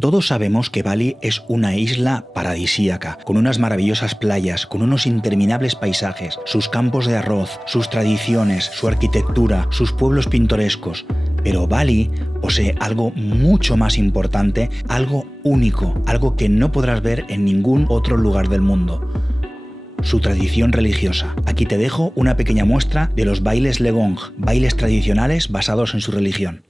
Todos sabemos que Bali es una isla paradisíaca, con unas maravillosas playas, con unos interminables paisajes, sus campos de arroz, sus tradiciones, su arquitectura, sus pueblos pintorescos. Pero Bali posee algo mucho más importante, algo único, algo que no podrás ver en ningún otro lugar del mundo. Su tradición religiosa. Aquí te dejo una pequeña muestra de los bailes Legong, bailes tradicionales basados en su religión.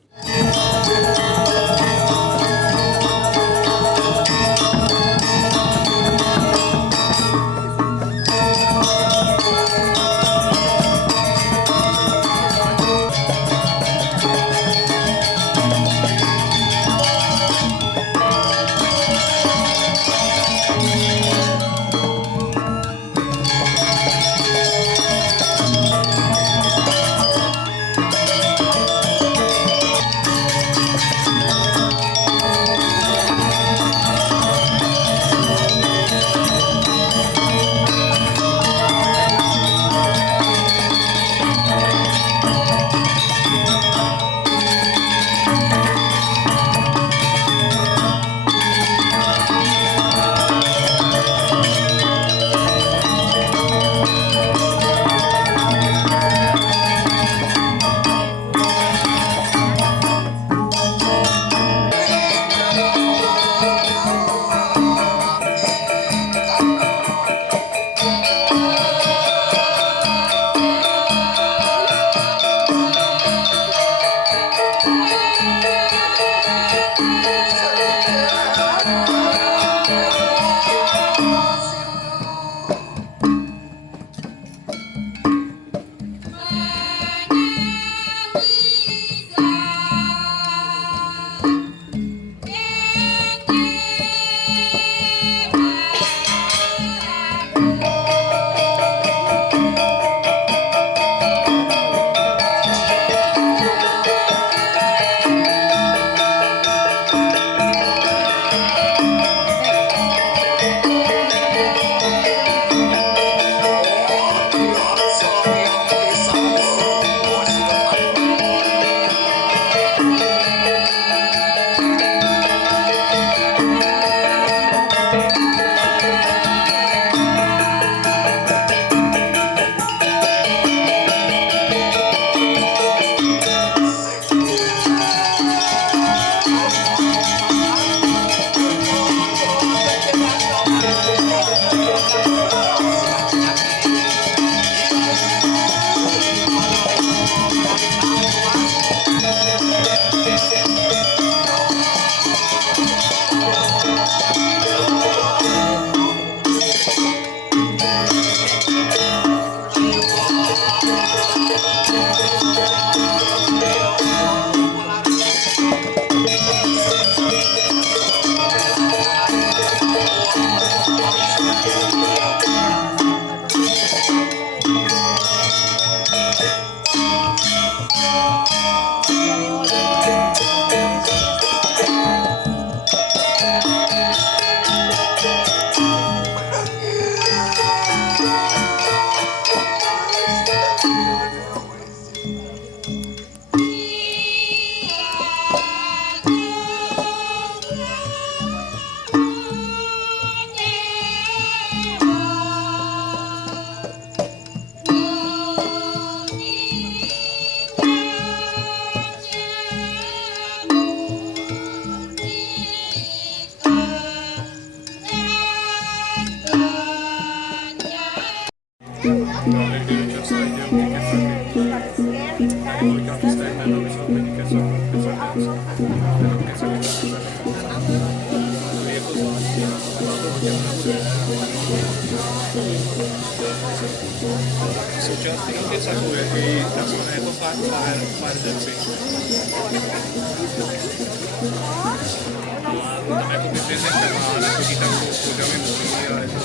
Součástí těch saků je i takzvané to fire dancing. No a tam jako ty pěsnička má, nechodí tam s kouřami musí a je to